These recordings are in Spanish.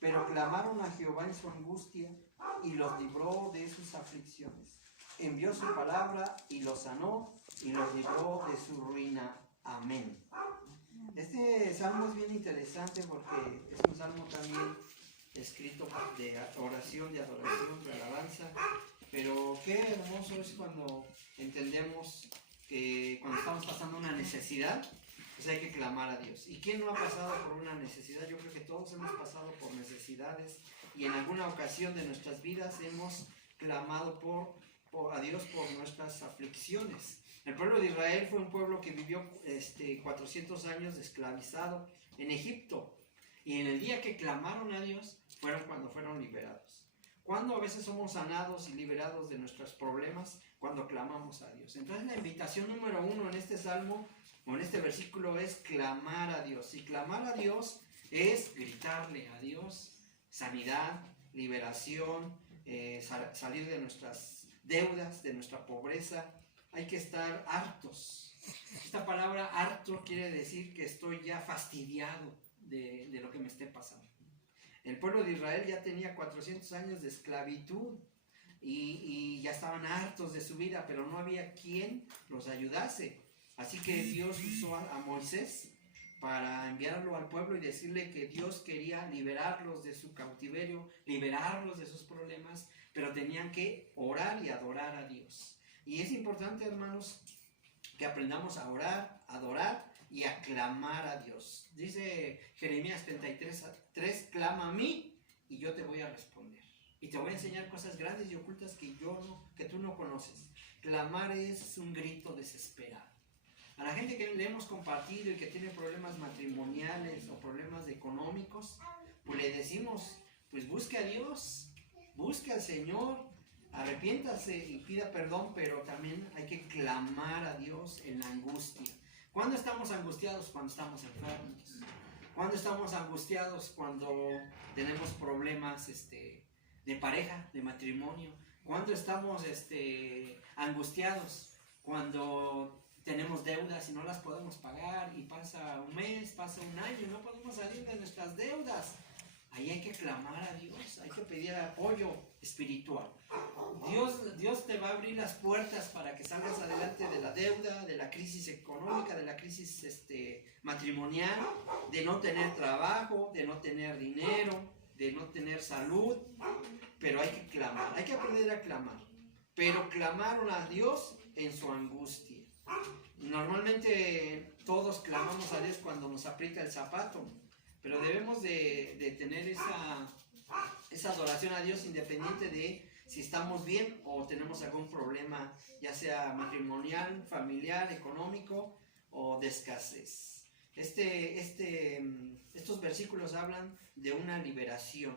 pero clamaron a Jehová en su angustia y los libró de sus aflicciones. Envió su palabra y los sanó y los libró de su ruina. Amén. Este salmo es bien interesante porque es un salmo también escrito de oración, de adoración, de alabanza. Pero qué hermoso es cuando entendemos que cuando estamos pasando una necesidad, pues hay que clamar a Dios. ¿Y quién no ha pasado por una necesidad? Yo creo que todos hemos pasado por necesidades y en alguna ocasión de nuestras vidas hemos clamado a Dios por nuestras aflicciones. El pueblo de Israel fue un pueblo que vivió 400 años esclavizado en Egipto. Y en el día que clamaron a Dios, fueron cuando fueron liberados. Cuando a veces somos sanados y liberados de nuestros problemas, cuando clamamos a Dios. Entonces la invitación número 1 en este salmo, o en este versículo, es clamar a Dios. Y clamar a Dios es gritarle a Dios sanidad, liberación, salir de nuestras deudas, de nuestra pobreza. Hay que estar hartos. Esta palabra harto quiere decir que estoy ya fastidiado de lo que me esté pasando. El pueblo de Israel ya tenía 400 años de esclavitud y ya estaban hartos de su vida, pero no había quien los ayudase. Así que Dios usó a Moisés para enviarlo al pueblo y decirle que Dios quería liberarlos de su cautiverio, liberarlos de sus problemas, pero tenían que orar y adorar a Dios. Y es importante, hermanos, que aprendamos a orar, a adorar y a clamar a Dios. Dice Jeremías 33:3, clama a mí y yo te voy a responder. Y te voy a enseñar cosas grandes y ocultas que tú no conoces. Clamar es un grito desesperado. A la gente que le hemos compartido y que tiene problemas matrimoniales o problemas económicos, pues le decimos, pues busque a Dios, busque al Señor, arrepiéntase y pida perdón, pero también hay que clamar a Dios en la angustia. ¿Cuándo estamos angustiados? Cuando estamos enfermos. ¿Cuándo estamos angustiados? Cuando tenemos problemas de pareja, de matrimonio. ¿Cuándo estamos angustiados? Cuando tenemos deudas y no las podemos pagar y pasa un mes, pasa un año y no podemos salir de nuestras deudas. Ahí hay que clamar a Dios, hay que pedir apoyo espiritual. Dios te va a abrir las puertas para que salgas adelante de la deuda, de la crisis económica, de la crisis matrimonial, de no tener trabajo, de no tener dinero, de no tener salud. Pero hay que clamar, hay que aprender a clamar. Pero clamaron a Dios en su angustia. Normalmente todos clamamos a Dios cuando nos aprieta el zapato. Pero debemos de tener esa adoración a Dios independiente de si estamos bien o tenemos algún problema, ya sea matrimonial, familiar, económico o de escasez. Estos versículos hablan de una liberación.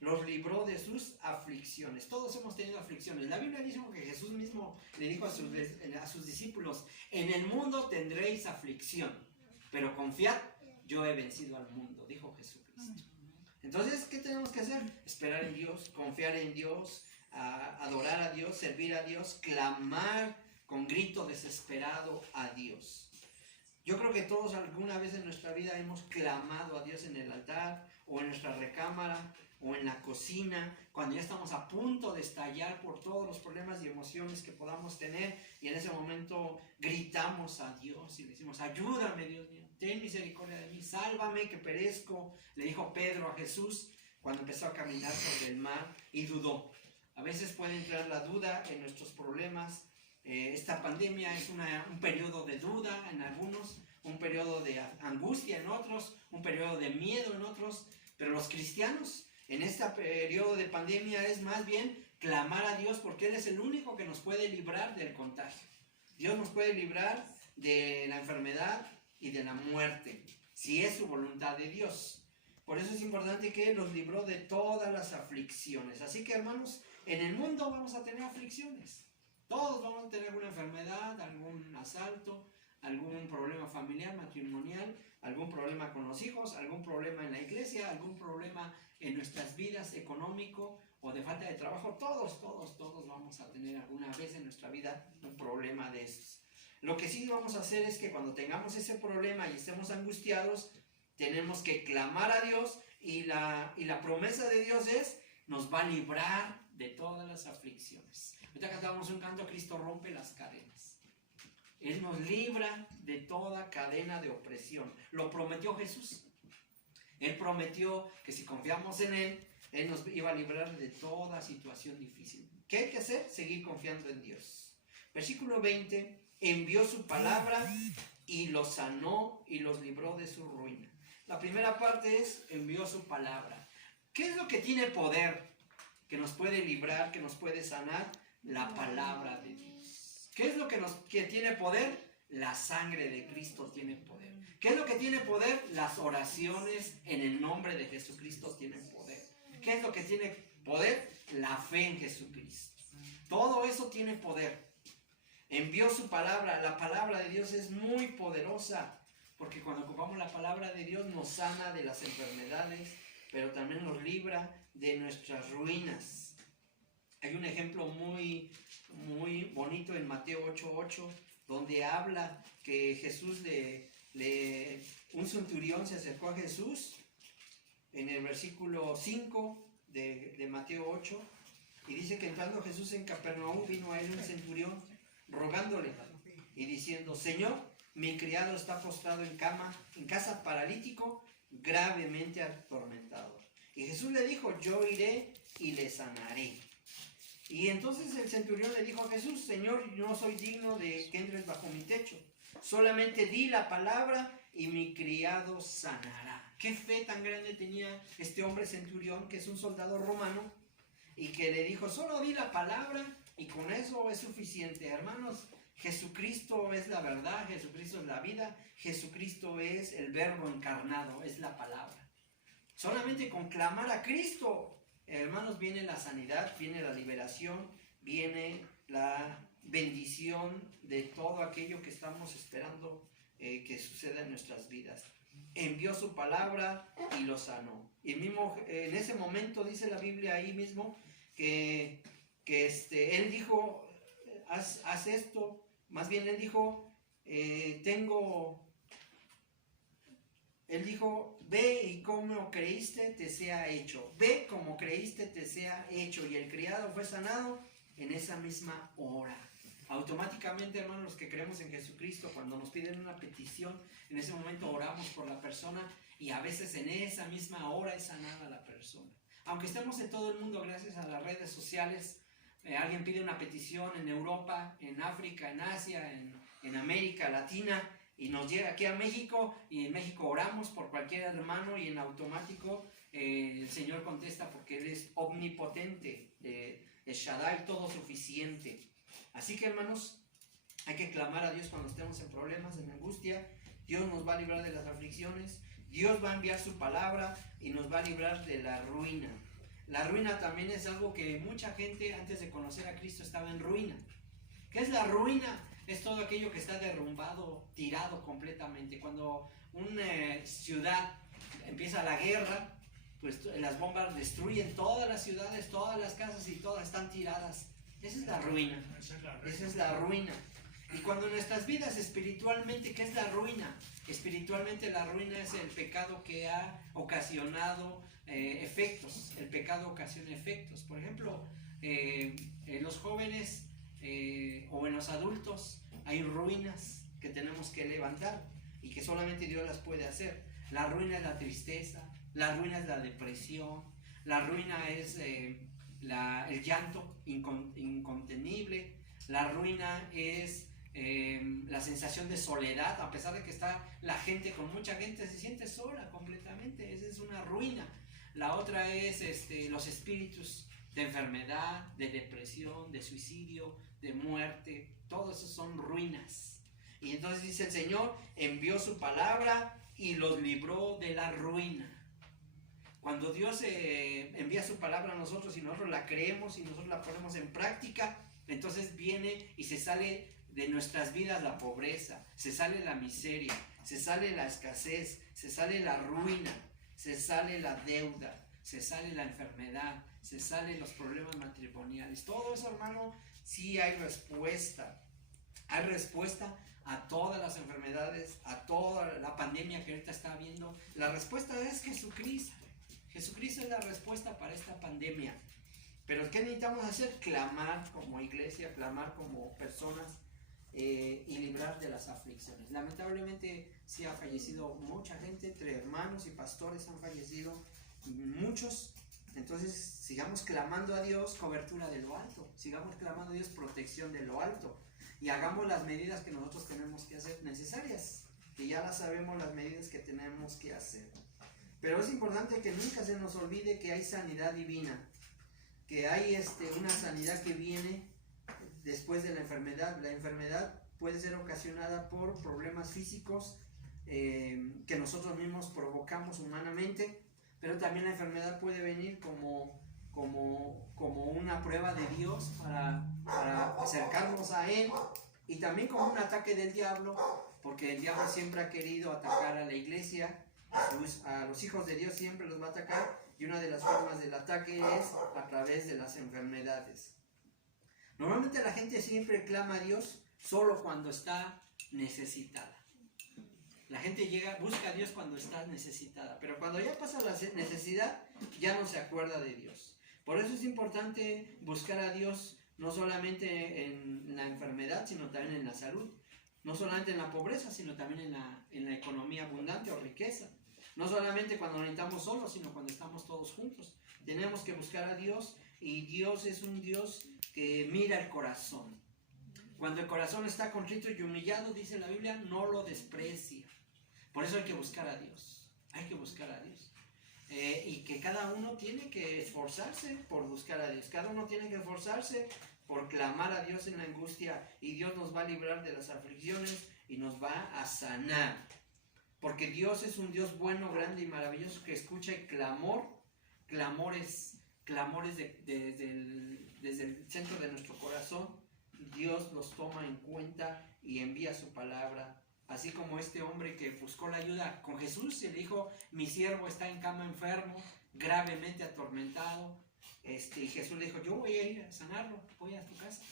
Los libró de sus aflicciones. Todos hemos tenido aflicciones. La Biblia dice que Jesús mismo le dijo a sus discípulos, en el mundo tendréis aflicción, pero confiad, yo he vencido al mundo, dijo Jesucristo. Entonces, ¿qué tenemos que hacer? Esperar en Dios, confiar en Dios, adorar a Dios, servir a Dios, clamar con grito desesperado a Dios. Yo creo que todos alguna vez en nuestra vida hemos clamado a Dios en el altar, o en nuestra recámara, o en la cocina, cuando ya estamos a punto de estallar por todos los problemas y emociones que podamos tener, y en ese momento gritamos a Dios y le decimos, ayúdame Dios mío, ten misericordia de mí, sálvame que perezco, le dijo Pedro a Jesús cuando empezó a caminar sobre el mar y dudó. A veces puede entrar la duda en nuestros problemas. Esta pandemia es un periodo de duda en algunos, un periodo de angustia en otros, un periodo de miedo en otros, pero los cristianos en este periodo de pandemia es más bien clamar a Dios porque Él es el único que nos puede librar del contagio. Dios nos puede librar de la enfermedad y de la muerte, si es su voluntad de Dios. Por eso es importante que los libró de todas las aflicciones. Así que, hermanos, en el mundo vamos a tener aflicciones. Todos vamos a tener alguna enfermedad, algún asalto, algún problema familiar, matrimonial, algún problema con los hijos, algún problema en la iglesia, algún problema en nuestras vidas económico o de falta de trabajo. Todos vamos a tener alguna vez en nuestra vida un problema de esos. Lo que sí vamos a hacer es que cuando tengamos ese problema y estemos angustiados, tenemos que clamar a Dios y la promesa de Dios es, nos va a librar de todas las aflicciones. Ahorita cantábamos un canto, Cristo rompe las cadenas. Él nos libra de toda cadena de opresión. Lo prometió Jesús. Él prometió que si confiamos en Él, Él nos iba a librar de toda situación difícil. ¿Qué hay que hacer? Seguir confiando en Dios. Versículo 20, envió su palabra y los sanó y los libró de su ruina. La primera parte es, envió su palabra. ¿Qué es lo que tiene poder que nos puede librar, que nos puede sanar? La palabra de Dios. ¿Qué es lo que tiene poder? La sangre de Cristo tiene poder. ¿Qué es lo que tiene poder? Las oraciones en el nombre de Jesucristo tienen poder. ¿Qué es lo que tiene poder? La fe en Jesucristo. Todo eso tiene poder. Envió su palabra. La palabra de Dios es muy poderosa, porque cuando ocupamos la palabra de Dios nos sana de las enfermedades, pero también nos libra de nuestras ruinas. Hay un ejemplo muy bonito en Mateo 8:8, donde habla que Jesús un centurión se acercó a Jesús en el versículo 5 de Mateo 8, y dice que entrando Jesús en Capernaum, vino a él un centurión rogándole y diciendo, Señor, mi criado está postrado en casa paralítico, gravemente atormentado. Y Jesús le dijo, yo iré y le sanaré. Y entonces el centurión le dijo a Jesús, Señor, no soy digno de que entres bajo mi techo. Solamente di la palabra y mi criado sanará. Qué fe tan grande tenía este hombre centurión, que es un soldado romano, y que le dijo, solo di la palabra y con eso es suficiente. Hermanos, Jesucristo es la verdad, Jesucristo es la vida, Jesucristo es el verbo encarnado, es la palabra. Solamente con clamar a Cristo, hermanos, viene la sanidad, viene la liberación, viene la bendición de todo aquello que estamos esperando que suceda en nuestras vidas. Envió su palabra y lo sanó. Y en ese momento dice la Biblia ahí mismo que él dijo, haz esto. Más bien él dijo, ve y como creíste te sea hecho. Ve como creíste te sea hecho. Y el criado fue sanado en esa misma hora. Automáticamente, hermanos, los que creemos en Jesucristo, cuando nos piden una petición, en ese momento oramos por la persona y a veces en esa misma hora es sanada la persona. Aunque estemos en todo el mundo gracias a las redes sociales, alguien pide una petición en Europa, en África, en Asia, en América Latina, y nos llega aquí a México, y en México oramos por cualquier hermano y en automático el Señor contesta porque Él es omnipotente, es Shaddai, todo suficiente. Así que, hermanos, hay que clamar a Dios cuando estemos en problemas, en angustia. Dios nos va a librar de las aflicciones, Dios va a enviar su palabra y nos va a librar de la ruina. La ruina también es algo que mucha gente antes de conocer a Cristo estaba en ruina. ¿Qué es la ruina? Es todo aquello que está derrumbado, tirado completamente. Cuando una ciudad empieza la guerra, pues las bombas destruyen todas las ciudades, todas las casas y todas están tiradas. Esa es la ruina. Esa es la ruina. Y cuando en nuestras vidas espiritualmente, ¿qué es la ruina? Espiritualmente la ruina es el pecado que ha ocasionado efectos. El pecado ocasiona efectos. Por ejemplo, en los jóvenes o en los adultos hay ruinas que tenemos que levantar y que solamente Dios las puede hacer. La ruina es la tristeza, la ruina es la depresión, la ruina es el llanto incontenible, la ruina es la sensación de soledad. A pesar de que está la gente, con mucha gente, se siente sola completamente. Esa es una ruina. La otra es los espíritus de enfermedad, de depresión, de suicidio, de muerte. Todos esos son ruinas. Y entonces dice el Señor, envió su palabra y los libró de la ruina. Cuando Dios envía su palabra a nosotros y nosotros la creemos y nosotros la ponemos en práctica, entonces viene y se sale de nuestras vidas la pobreza, se sale la miseria, se sale la escasez, se sale la ruina, se sale la deuda, se sale la enfermedad, se salen los problemas matrimoniales. Todo eso, hermano, sí hay respuesta. Hay respuesta a todas las enfermedades, a toda la pandemia que ahorita está habiendo? La respuesta es Jesucristo. Jesucristo es la respuesta para esta pandemia. Pero ¿qué necesitamos hacer? Clamar como iglesia, clamar como personas y librar de las aflicciones. Lamentablemente sí ha fallecido mucha gente, entre hermanos y pastores han fallecido muchos. Entonces sigamos clamando a Dios cobertura de lo alto, sigamos clamando a Dios protección de lo alto y hagamos las medidas que nosotros tenemos que hacer necesarias, que ya las sabemos las medidas que tenemos que hacer. Pero es importante que nunca se nos olvide que hay sanidad divina, que hay una sanidad que viene después de la enfermedad. La enfermedad puede ser ocasionada por problemas físicos que nosotros mismos provocamos humanamente, pero también la enfermedad puede venir como una prueba de Dios para acercarnos a Él, y también como un ataque del diablo, porque el diablo siempre ha querido atacar a la iglesia, a los hijos de Dios siempre los va a atacar, y una de las formas del ataque es a través de las enfermedades. Normalmente la gente siempre clama a Dios solo cuando está necesitada. La gente busca a Dios cuando está necesitada, pero cuando ya pasa la necesidad, ya no se acuerda de Dios. Por eso es importante buscar a Dios no solamente en la enfermedad, sino también en la salud. No solamente en la pobreza, sino también en la economía abundante o riqueza. No solamente cuando necesitamos solos, sino cuando estamos todos juntos. Tenemos que buscar a Dios, y Dios es un Dios que mira el corazón. Cuando el corazón está contrito y humillado, dice la Biblia, no lo desprecia. Por eso hay que buscar a Dios. Hay que buscar a Dios. Y que cada uno tiene que esforzarse por buscar a Dios. Cada uno tiene que esforzarse por clamar a Dios en la angustia, y Dios nos va a librar de las aflicciones y nos va a sanar. Porque Dios es un Dios bueno, grande y maravilloso, que escucha el clamores desde el centro de nuestro corazón. Dios los toma en cuenta y envía su palabra. Así como este hombre que buscó la ayuda con Jesús, y le dijo: mi siervo está en cama enfermo, gravemente atormentado. Y Jesús le dijo: yo voy a ir a sanarlo, voy a tu casa.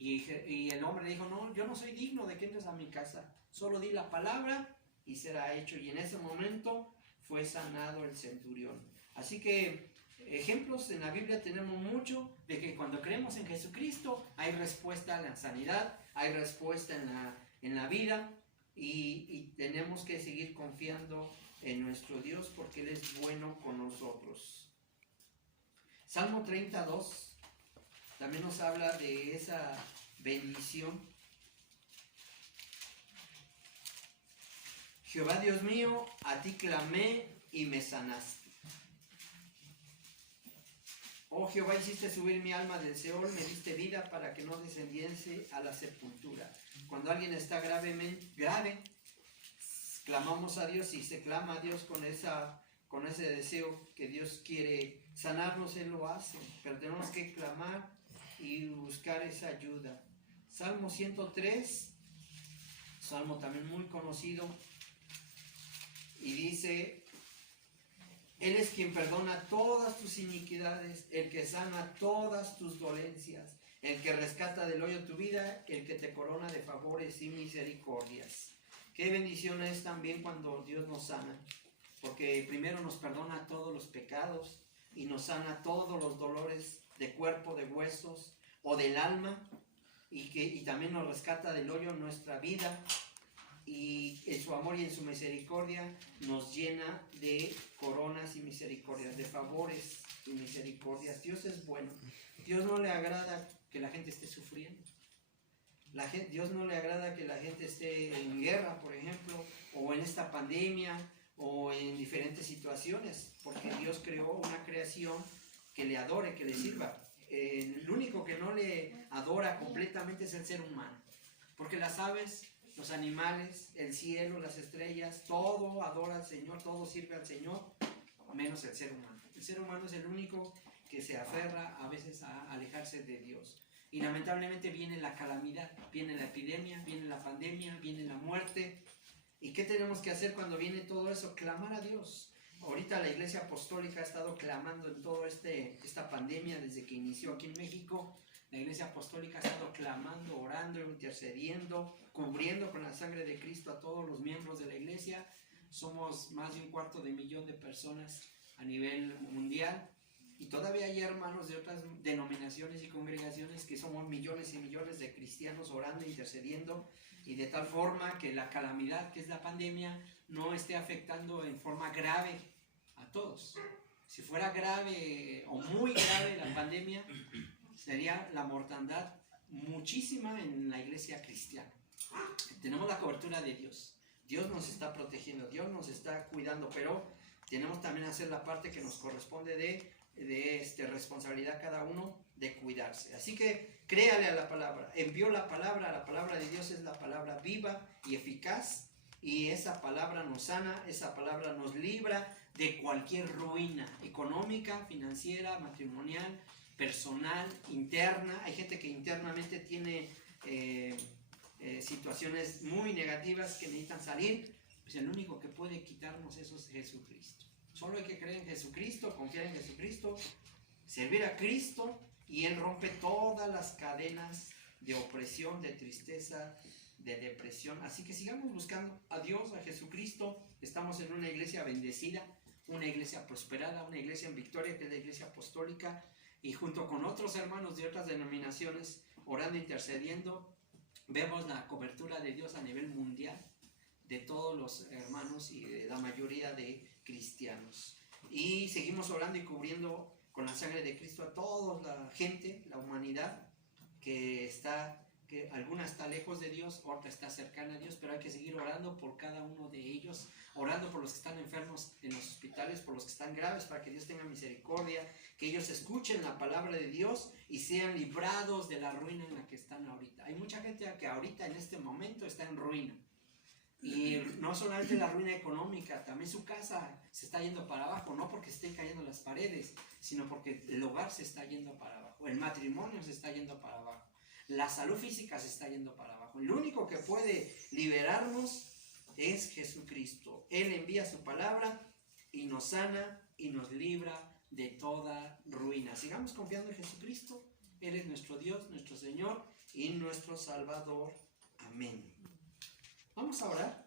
Y el hombre le dijo: no, yo no soy digno de que entres a mi casa, solo di la palabra y será hecho. Y en ese momento fue sanado el centurión. Así que ejemplos en la Biblia tenemos mucho de que cuando creemos en Jesucristo hay respuesta a la sanidad, hay respuesta en la vida, y tenemos que seguir confiando en nuestro Dios, porque Él es bueno con nosotros. Salmo 32 también nos habla de esa bendición. Jehová Dios mío, a ti clamé y me sanaste. Oh Jehová, hiciste subir mi alma del Seol, me diste vida para que no descendiese a la sepultura. Cuando alguien está grave, clamamos a Dios, y se clama a Dios con ese deseo que Dios quiere sanarnos, Él lo hace. Pero tenemos que clamar y buscar esa ayuda. Salmo 103, salmo también muy conocido, y dice: Él es quien perdona todas tus iniquidades, el que sana todas tus dolencias, el que rescata del hoyo tu vida, el que te corona de favores y misericordias. Qué bendición es también cuando Dios nos sana, porque primero nos perdona todos los pecados y nos sana todos los dolores de cuerpo, de huesos o del alma, y también nos rescata del hoyo en nuestra vida, y en su amor y en su misericordia nos llena de coronas y misericordias, de favores y misericordias. Dios es bueno. Dios no le agrada que la gente esté sufriendo. Dios no le agrada que la gente esté en guerra, por ejemplo, o en esta pandemia, o en diferentes situaciones, porque Dios creó una creación que le adore, que le sirva. El único que no le adora completamente es el ser humano, porque las aves, los animales, el cielo, las estrellas, todo adora al Señor, todo sirve al Señor, menos el ser humano. El ser humano es el único que se aferra a veces a alejarse de Dios. Y lamentablemente viene la calamidad, viene la epidemia, viene la pandemia, viene la muerte. ¿Y qué tenemos que hacer cuando viene todo eso? Clamar a Dios. Ahorita la Iglesia Apostólica ha estado clamando en toda esta pandemia desde que inició aquí en México. La Iglesia Apostólica ha estado clamando, orando, intercediendo, cubriendo con la sangre de Cristo a todos los miembros de la Iglesia. Somos más de 250,000 de personas a nivel mundial. Y todavía hay hermanos de otras denominaciones y congregaciones que somos millones y millones de cristianos orando, intercediendo, y de tal forma que la calamidad que es la pandemia no esté afectando en forma grave a todos. Si fuera grave o muy grave la pandemia, sería la mortandad muchísima en la iglesia cristiana. Tenemos la cobertura de Dios. Dios nos está protegiendo, Dios nos está cuidando, pero tenemos también que hacer la parte que nos corresponde de responsabilidad cada uno de cuidarse. Así que créale a la palabra. Envió la palabra de Dios es la palabra viva y eficaz, y esa palabra nos sana, esa palabra nos libra de cualquier ruina económica, financiera, matrimonial, personal, interna. Hay gente que internamente tiene situaciones muy negativas que necesitan salir. Pues el único que puede quitarnos eso es Jesucristo. Solo hay que creer en Jesucristo, confiar en Jesucristo, servir a Cristo, y Él rompe todas las cadenas de opresión, de tristeza, de depresión. Así que sigamos buscando a Dios, a Jesucristo. Estamos en una iglesia bendecida, una iglesia prosperada, una iglesia en victoria, que es la iglesia apostólica, y junto con otros hermanos de otras denominaciones, orando, intercediendo, vemos la cobertura de Dios a nivel mundial, de todos los hermanos y de la mayoría de cristianos. Y seguimos orando y cubriendo con la sangre de Cristo a toda la gente, la humanidad, que alguna está lejos de Dios, otra está cercana a Dios, pero hay que seguir orando por cada uno de ellos, orando por los que están enfermos en los hospitales, por los que están graves, para que Dios tenga misericordia, que ellos escuchen la palabra de Dios y sean librados de la ruina en la que están ahorita. Hay mucha gente que ahorita en este momento está en ruina. Y no solamente la ruina económica, también su casa se está yendo para abajo, no porque se estén cayendo las paredes, sino porque el hogar se está yendo para abajo, el matrimonio se está yendo para abajo, la salud física se está yendo para abajo. El único que puede liberarnos es Jesucristo. Él envía su palabra y nos sana y nos libra de toda ruina. Sigamos confiando en Jesucristo. Él es nuestro Dios, nuestro Señor y nuestro Salvador. Amén. Vamos a orar.